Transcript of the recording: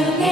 you